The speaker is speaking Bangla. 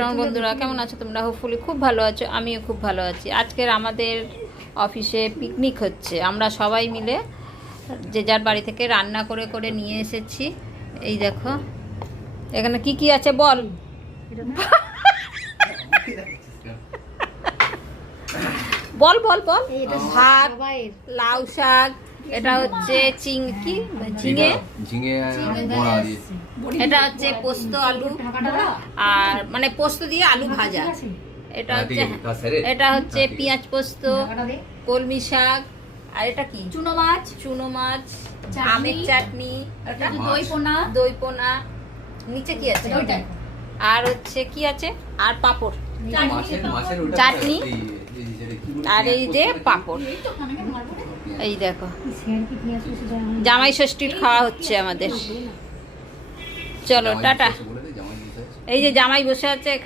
নমস্কার বন্ধুরা, কেমন আছো তোমরা? হোপফুলি খুব ভালো আছো, আমিও খুব ভালো আছি। আজকের আমাদের অফিসে পিকনিক হচ্ছে। আমরা সবাই মিলে যে যার বাড়ি থেকে রান্না করে করে নিয়ে এসেছি। এই দেখো এখানে কি কি আছে বল। বল বল বল। ভাত, লাউ শাক, এটা হচ্ছে ঝিঙে, এটা হচ্ছে পোস্ত আলু, আর মানে পোস্ত দিয়ে আলু ভাজা, এটা হচ্ছে পেঁয়াজ পোস্ত, কলমি শাক, আর এটা কি চুনো মাছ, আমের চাটনি, দই পোনা, নিচে কি আছে আর হচ্ছে কি আছে, আর পাঁপড়, চাটনি, আর এই যে পাঁপড়। এই দেখো জামাই ষষ্ঠীর খাওয়া হচ্ছে আমাদের। চলো টাটা। এই যে জামাই বসে আছে এখানে।